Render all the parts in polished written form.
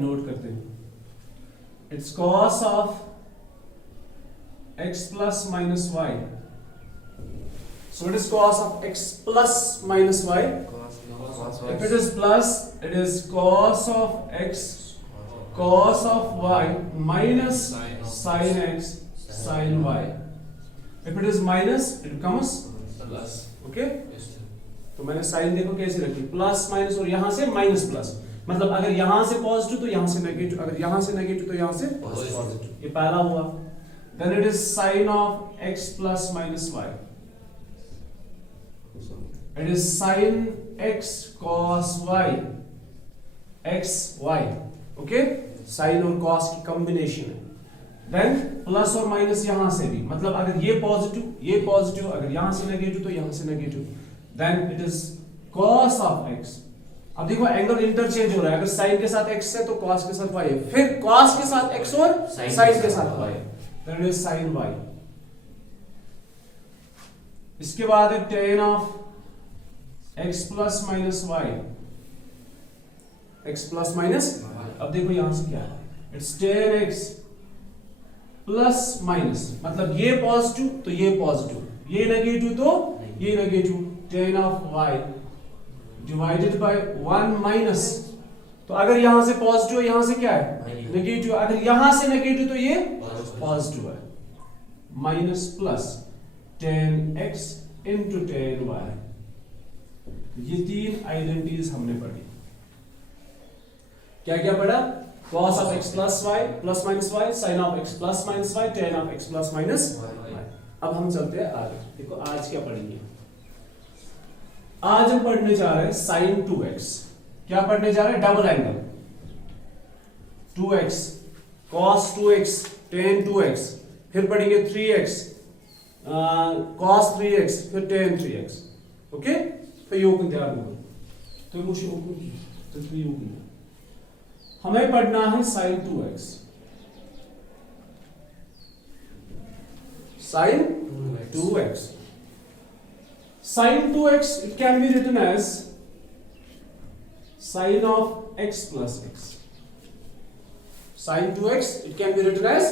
Note करते हैं। It's cos of x plus minus y. So what is cos of x plus minus y? If it is plus, it is cos of x cos of y minus sin x sin y. If it is minus, it becomes plus. Okay? तो मैंने sign देखो कैसे रखी, plus minus, और यहां से minus plus, मतलब अगर यहां से पॉजिटिव तो यहां से नेगेटिव, अगर यहां से नेगेटिव तो यहां से पॉजिटिव। ये पहला हुआ। Then it is sin of x plus minus y. It is sin x cos y x y. Okay? Sin और cos की combination है। Then plus और minus यहां से भी, मतलब अगर ये पॉजिटिव, अगर यहां से नेगेटिव तो यहां से negative. Then it is cos of x. अब देखो एंगल इंटरचेंज हो रहा है, अगर sin के साथ x है तो cos के साथ y है, फिर cos के साथ x और sin के साथ y है। Then it is sin y. इसके बाद है tan of x plus minus y. x plus minus, अब देखो यहां से क्या है, it's tan x plus minus, मतलब ये पॉजिटिव तो ये पॉजिटिव, ये नेगेटिव तो ये negative, tan of y divided by 1 minus, तो अगर यहां से पॉजिटिव है यहां से क्या है नेगेटिव, अगर यहां से नेगेटिव तो ये पॉजिटिव है, minus plus tan x into tan y। ये तीन आइडेंटिटीज हमने पढ़ी। क्या क्या पढ़ा? cos of x plus y plus minus y, sin of x plus minus y, tan of x plus minus y। अब हम चलते हैं आगे। देखो आज क्या पढ़ेंगे, आज हम पढ़ने जा रहे हैं sin 2x। क्या पढ़ने जा रहे हैं? Double angle 2x cos 2x tan 2x, फिर पढ़ेंगे 3x cos 3x, फिर tan 3x। ओके, फिर ये ओपन तैयार होगा तो मुझे ओपन तो ये ओपन हमें पढ़ना है sin 2x। sin 2x, sin 2x it can be written as sin of x plus x. Sin 2x it can be written as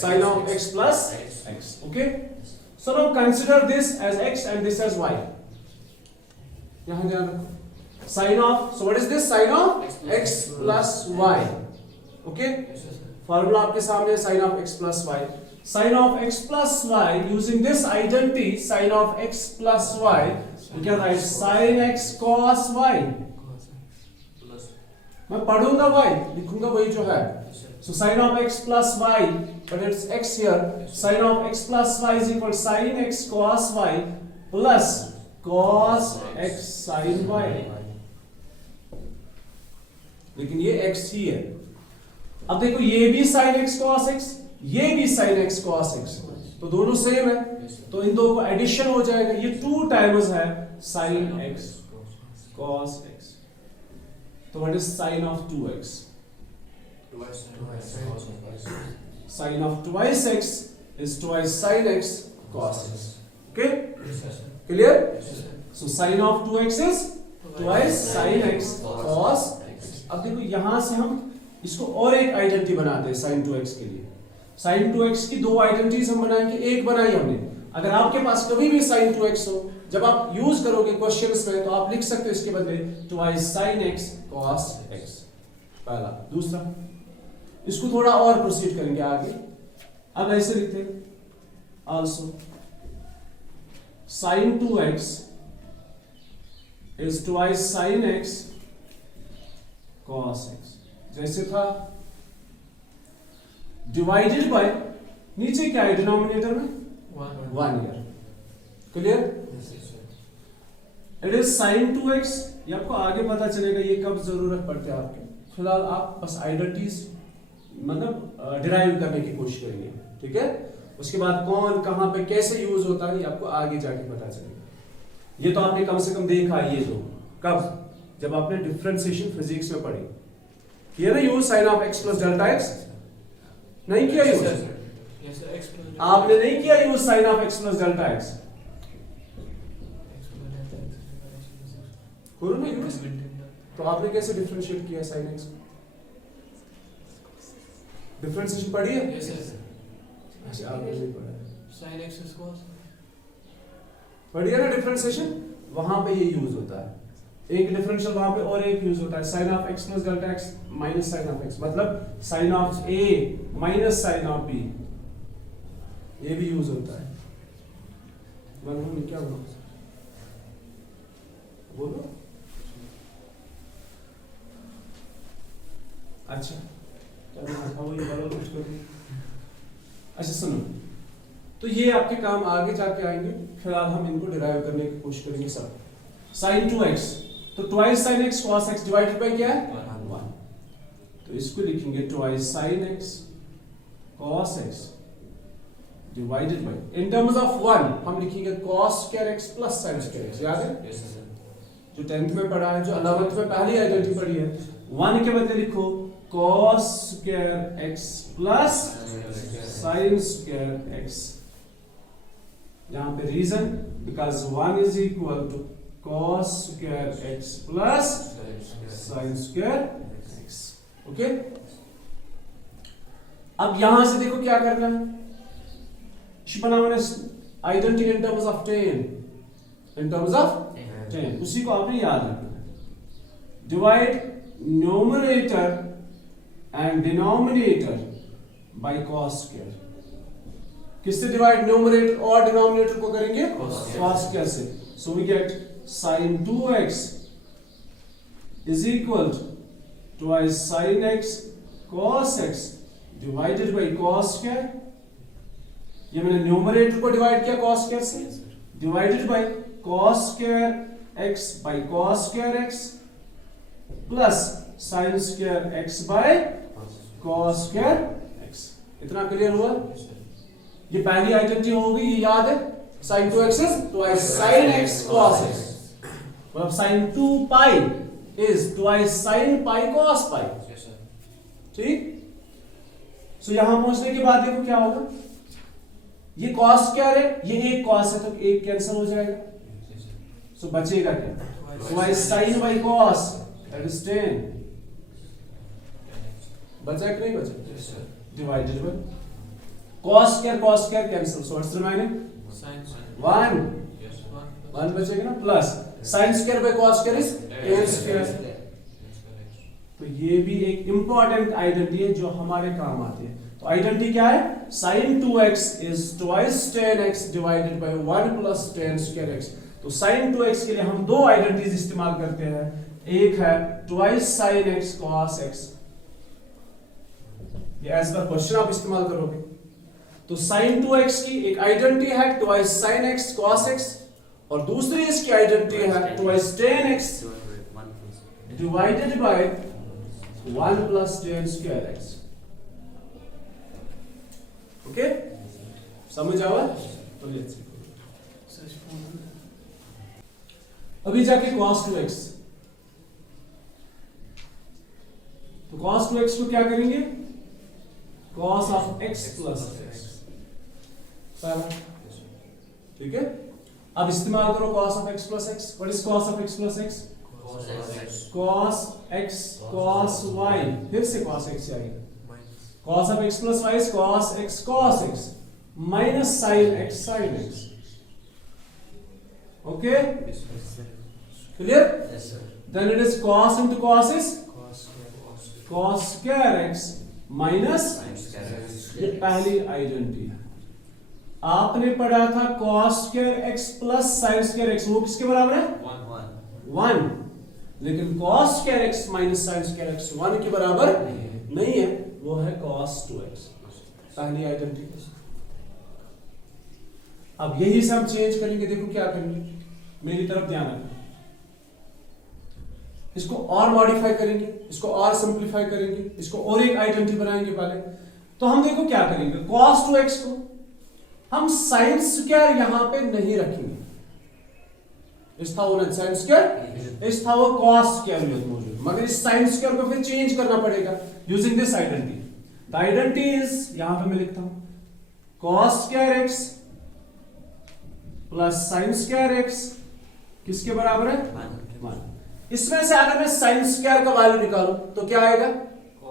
sin of x plus x. Okay, so now consider this as x and this as y. यहां ध्यान रखो, sin of, so what is this? Sin of x plus y. Okay, formula आपके सामने, sin of x plus y, sin of x plus y, using this identity sin of x plus y, you can write sin x cos y। मैं पढ़ूंगा y, लिखूंगा वही जो है, so sin of x plus y, but it's x here, sin of x plus y is equal to sin x cos y plus cos x sin y। लेकिन ये x ही है। अब देखो ये भी sin x cos x, ये भी sin x cos x, तो दोनों सेम है, तो इन दो को एडिशन हो जाएगा, ये 2 टाइम्स है sin x cos x। तो what is sin of 2x? Sin of twice x is twice sin x cos x. Okay, clear? So sin of 2x is twice sin x cos x। अब देखो यहां से हम इसको और एक identity बनाते हैं sin 2x के लिए। sin 2x की दो आइडेंटिटीज हम बनाएंगे, एक बनाई हमने। अगर आपके पास कभी भी sin 2x हो, जब आप यूज करोगे क्वेश्चंस में, तो आप लिख सकते हो इसके बदले twice sin x cos x, पहला। दूसरा, इसको थोड़ा और प्रोसीड करेंगे आगे। अब ऐसे लिखते हैं, also sin 2x is twice sin x cos x, जैसे था, डिवाइडेड बाय, नीचे क्या है डिनोमिनेटर में 1 year. Clear? It is sin 2x, ये आपको आगे पता चलेगा ये कब जरूरत पड़ती है आपके। फिलहाल आप बस आइडेंटिटीज मतलब डिराइव करने की कोशिश करेंगे, ठीक है? उसके बाद कौन कहां पे कैसे यूज होता है ये आपको आगे जाके पता चलेगा। ये तो आपने कम से कम देखा है, ये तो कब, जब आपने डिफरेंशिएशन फिजिक्स में पढ़ी। किया ना use sin of x plus delta x? नहीं किया यूज? आपने नहीं किया use sin of x plus delta x? करो ना यूज। तो आपने कैसे डिफरेंशिएट किया sin x? डिफरेंशिएशन पढ़ी है? Yes, sir. अच्छा आपने नहीं पढ़ा है। Sin x is cos. पढ़ी है ना डिफरेंशिएशन, वहां पे ये यूज होता है। एक डिफरेंशियल वहां पे और एक यूज होता है, sin of x plus delta x minus sin of x, मतलब sin of a minus sin of b, ये भी यूज होता है। मालूम नहीं क्या बोलो, बोलो। अच्छा चलो वो ये बोलो कुछ करो। अच्छा सुनो, तो ये आपके काम आगे जाके आएंगे, फिलहाल हम इनको डिराइव करने की कोशिश करेंगे सब। sin 2x, तो twice sin x cos x divided by क्या है? 1। तो इसको लिखेंगे twice sin x cos x divided by, in terms of 1 हम लिखेंगे cos square x plus sin square x, याद है? Yes, sir. जो 10th में पढ़ा है, जो 11th में पहली आइडेंटिटी पढ़ी है। 1 के बदले लिखो cos square x plus sin square x। यहाँ पे reason, because 1 is equal to cos square x plus sin square x। Okay, अब यहां से देखो क्या करना है, बना मैंने identity in terms of 10, in terms of 10, उसी को आपने याद रखना है। Divide numerator and denominator by cos square। किससे डिवाइड? न्यूमरेटर और डिनोमिनेटर को करेंगे cos square से। So we get sin 2x is equal to twice sin x cos x divided by cos square। ये मैंने न्यूमरेटर को डिवाइड किया cos square से, divided by cos square x by cos square x plus sin square x by cos square x। इतना clear हुआ? ये पहली identity होगी, ये याद है, sin 2x is twice sin x cos x, मतलब sin 2 pi is twice sin pi cos pi। Yes, sir. ठीक, सो यहां पहुंचने के बाद देखो क्या होगा, ये cos क्या है, ये एक cos है तो एक कैंसिल हो जाएगा, Yes, sir. सो बचेगा क्या? twice sin by cos, that is 10। बचा कि नहीं बचा? Yes, sir. Divided by cos square cancel, so what's remaining? Sin 1 Yes, 1. 1 बचेगा ना, plus sin square by cos square is tan square। That's correct. तो ये भी एक इंपॉर्टेंट आइडेंटिटी है जो हमारे काम आती है। तो आइडेंटिटी क्या है? sin 2x is twice tan x divided by 1 plus tan square x। तो sin 2x के लिए हम दो आइडेंटिटीज इस्तेमाल करते हैं, एक है twice sin x cos x, ये एज पर क्वेश्चन आप इस्तेमाल करोगे। तो sin 2x की एक आइडेंटिटी है twice sin x cos x, और दूसरी इसकी आइडेंटिटी है twice tan x divided by 1 plus tan square x। Okay, समझ आवा? तो लेट्स सी, अभी जाके cos 2x, तो cos 2x को क्या करेंगे? cos of x plus x, ठीक है। अब इस्तेमाल करो cos of x plus x। What is cos of x plus x? cos x cos y, फिर से cos x आएगा, cos of x plus y is cos x minus sin x sin x। Okay, clear? Yes, sir. Then it is cos into cos is cos square x minus, ये पहली identity है। आपने पढ़ा था cos square x plus sin square x, वो किसके बराबर है? 1। लेकिन cos square x minus sin square x 1 के बराबर नहीं है, वो है cos 2x, पहली आइडेंटिटी। अब यही से हम चेंज करेंगे, देखो क्या करेंगे, मेरी तरफ ध्यान रखना, इसको और मॉडिफाई करेंगे, इसको और सिंपलीफाई करेंगे, इसको और एक आइडेंटिटी बनाएंगे पहले। तो हम देखो क्या करेंगे, cos 2x को हम sin स्क्वायर यहां पे नहीं रखेंगे, इस था वो sin स्क्वायर, इस था वो cos स्क्वायर मौजूद, मगर इस sin स्क्वायर को फिर चेंज करना पड़ेगा using this identity. The identity is, यहां पे मैं लिखता हूं cos square x plus sin square x किसके बराबर है? 1। इसमें से अगर मैं sin स्क्वायर का वैल्यू निकालूं तो क्या आएगा?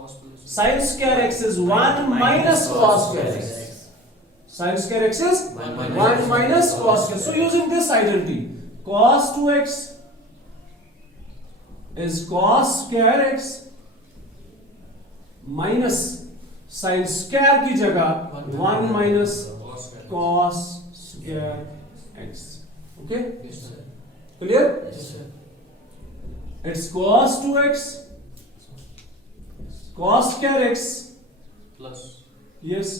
Cos plus. Sin square x is 1 minus cos square x. Sin square x is 1 minus cos square. So using this identity, cos 2x is cos square x minus sin square की जगह 1 minus Cos square. cos square x. Okay? Yes, sir. Clear? Yes, sir. It's cos 2x cos square x, Plus. yes,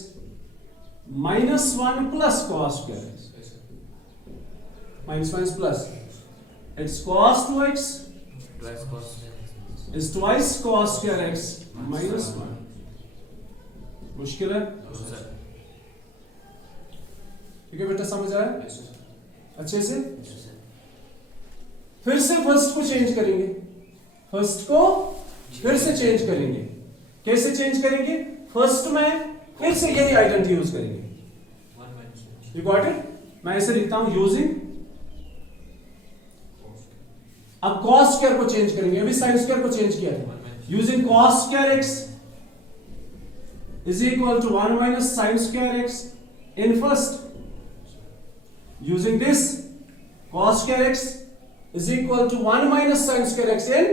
minus 1 plus cos square x. Yes, sir. Minus 1 is plus. It's cos 2x Twice cos. is twice cos square x minus 1. मुश्किल है? Yes, sir. ठीक है बेटा, समझ आया Yes, sir. अच्छे से? Yes, sir. फिर से फर्स्ट को चेंज करेंगे, फर्स्ट को फिर से चेंज करेंगे. कैसे चेंज करेंगे? फर्स्ट में फिर से यही आइडेंटिटी यूज करेंगे. 1 minus 1. You got it? मैं ऐसे लिखता हूं यूजिंग. अब cos स्क्वायर को चेंज करेंगे, अभी sin स्क्वायर को चेंज किया था. 1 minus. Using cos square x is equal to 1 minus sin square x in first. Using this, cos square x is equal to 1 minus sin square x in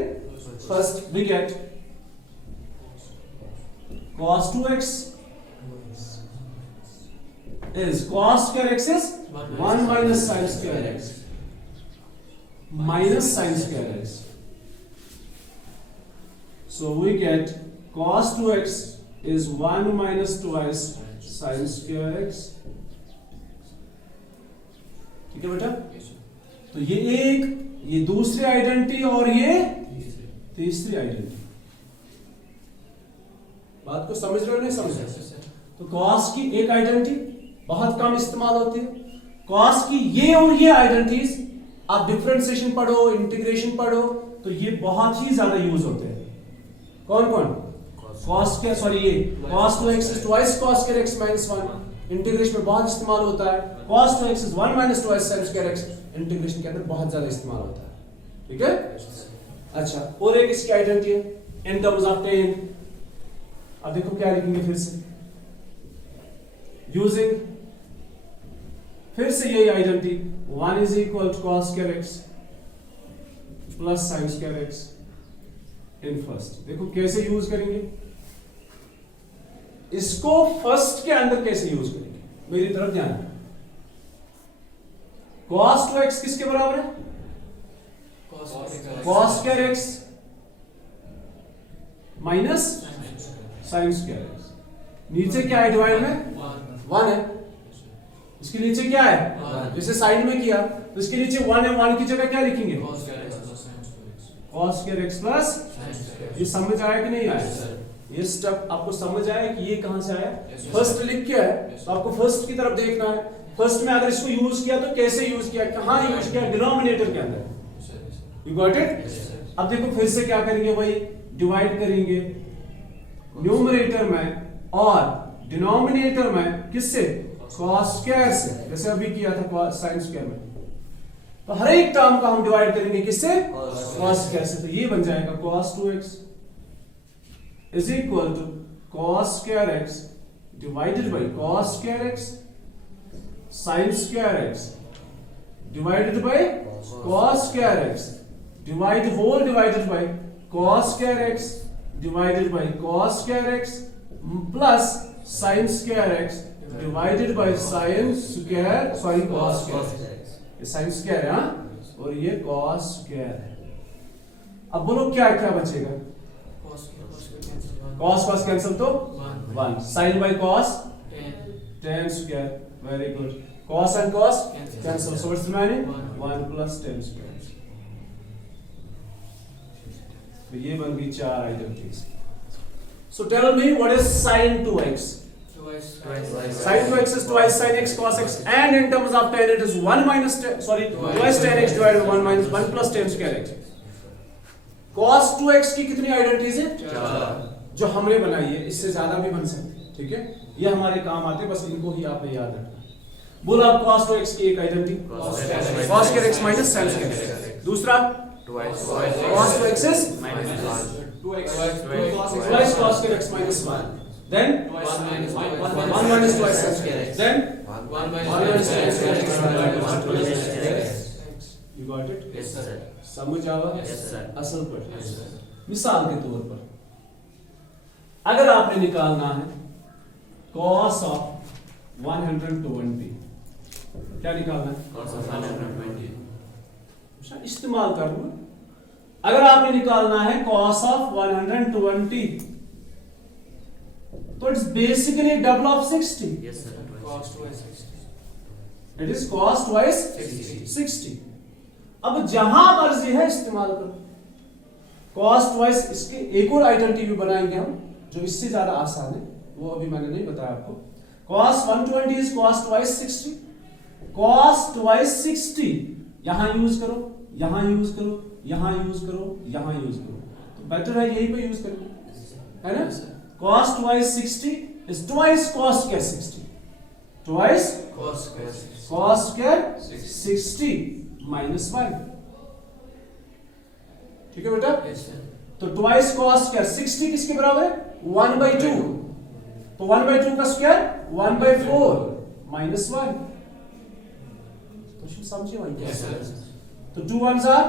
first. We get cos 2x is cos square x is 1 minus sin square x minus sin square x. So we get cos 2x is 1 minus twice sin square x. ठीक है बेटा? Yes, sir. तो ये दूसरी identity और ये Yes, sir. तीसरी identity. बात को समझ रहे हो नहीं समझ रहे? Yes, sir. तो cos की एक आइडेंटिटी बहुत कम इस्तेमाल होती है. cos की ये और ये आइडेंटिटीज आप डिफरेंशिएशन पढ़ो, इंटीग्रेशन पढ़ो, तो ये बहुत ही ज्यादा यूज होते हैं. कौन कौन? cos के सॉरी ये cos 2x is twice cos square x minus 1. Integration में बहुत इस्तेमाल होता है. cos 2x is 1 minus twice sin square x. Integration के अंदर बहुत ज्यादा इस्तेमाल होता है. ठीक है? Yes, sir. अच्छा, और एक इसकी आइडेंटिटी है इन टर्म्स ऑफ tan. अब देखो क्या लिखेंगे फिर से. यूजिंग फिर से यही identity 1 is equal to cos square x plus sin square x in first. देखो कैसे यूज करेंगे इसको. फर्स्ट के अंदर कैसे यूज करेंगे, मेरी तरफ ध्यान. cos 2x किसके बराबर है? Cos square. cos square x minus Sin square. sin square x. नीचे क्या है डिवाइड में? 1 है. Yes, sir. इसके नीचे क्या है? One. जैसे साइड में किया तो इसके नीचे 1 है. 1 की जगह क्या लिखेंगे? Cos square x plus sin square x. cos square x plus. Sin square x. ये समझ आया कि नहीं Yes, आया? sir. ये स्टेप आपको समझ आया कि ये कहां से आया? Yes, sir. फर्स्ट लिख के है Yes, तो आपको फर्स्ट की तरफ देखना है. फर्स्ट में अगर इसको यूज किया तो कैसे यूज किया, कहां यूज किया? डिनोमिनेटर के अंदर. Yes, sir. Yes, sir. You got it? Yes, sir. अब देखो फिर से क्या करेंगे भाई, डिवाइड करेंगे न्यूमरेटर में और डिनोमिनेटर में किससे? cos स्क्वायर से, जैसे अभी किया था sin स्क्वायर में. तो हर एक टर्म का हम डिवाइड करेंगे किससे? cos स्क्वायर से. तो ये बन जाएगा cos 2x is equal to cos square x divided by cos square x sin square x divided by cos square x divided by cos square x divided by cos square x plus sin square x divided by sin square cos square. ये sin square है हाँ? और ये cos square है. अब बोलो क्या क्या बचेगा? Cos square cancel. 1. cos cancel तो 1. sin by cos 10. tan square. Very good. cos and cos Cancel. cancel. So what's remaining? 1. 1 plus tan square. तो ये बन गई 4 identities. So tell me what is sin 2x? Twice. Sin 2x is twice sin x cos x, and in terms of tan it is 1 minus twice tan x divided by 1 minus 1 plus tan square x. cos 2x की कितनी identities है? 4. जो हमने बनाई है. इससे ज्यादा भी बन सकती है. ठीक है, ये हमारे काम आते हैं, बस इनको ही आपने याद रखना. बोलो आप cos 2x की एक identity cos square x minus sin square x. दूसरा Twice. cos 2x is Minus 1. 2x Twice twice cos square x minus 1, then 1 minus 1 minus twice x square x, then 1 minus 1 minus x twice x minus 1 x. you got it? Yes sir. समझ आवा? Yes sir. असल पर Yes sir. मिसाल के तौर पर अगर आपने निकालना है cos of 120, क्या निकालना है? Cos of 120. अच्छा, इस्तेमाल कर लो। अगर आपने निकालना है cos of 120, तो it's basically double of 60। Yes sir. Cos 2x 60. It is cos twice 60। अब जहां मर्जी है इस्तेमाल करो। cos twice, इसके एक और आइडेंटिटी बनाएंगे हम जो इससे ज्यादा आसान है, वो अभी मैंने नहीं बताया आपको। cos 120 is cos twice 60, cos twice 60 यहां यूज करो, यहां यूज करो, यहां यूज करो, यहां यूज करो, तो बेटर है यही पे यूज करो, है ना? cos twice 60 is twice cos square 60, twice Cos square 60. cos square 60 minus 1, ठीक है बेटा? Yes sir. तो twice cos square 60 किसके बराबर है? 1/2, तो 1/2 का स्क्वायर 1/4 minus 1, तो समझिए वही। Yes sir. तो 2 1s are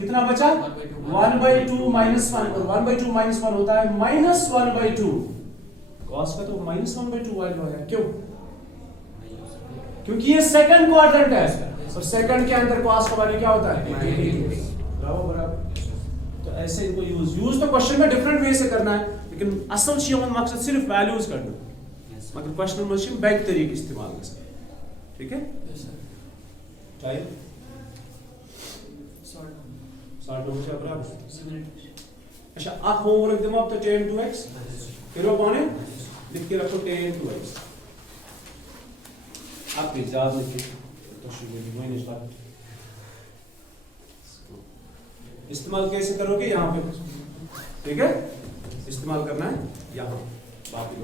कितना बचा? 1/2 minus 1, और 1/2 minus 1 होता है minus 1/2। cos का तो minus 1/2 वैल्यू है, क्यों? क्योंकि ये सेकंड क्वाड्रेंट है, और सेकंड के अंदर cos का वैल्यू क्या होता है? बराबर बराबर। तो ऐसे इनको यूज तो क्वेश्चन में डिफरेंट वे से करना है, लेकिन असल चीज मकसद सिर्फ वैल्यूज करना, मगर क्वेश्चन में बैक तरीके इस्तेमाल कर सकते, ठीक है? Yes sir. Time Sort. 60 हो गया बराबर। 7. अच्छा, आप होमवर्क दे आप तो tan 2x करो कौन है, लिख के रखो tan 2x, आप याद लिखिए तो शुरू में नहीं इस्तेमाल कैसे करोगे यहाँ पे, ठीक है? इस्तेमाल करना है यहाँ बाकी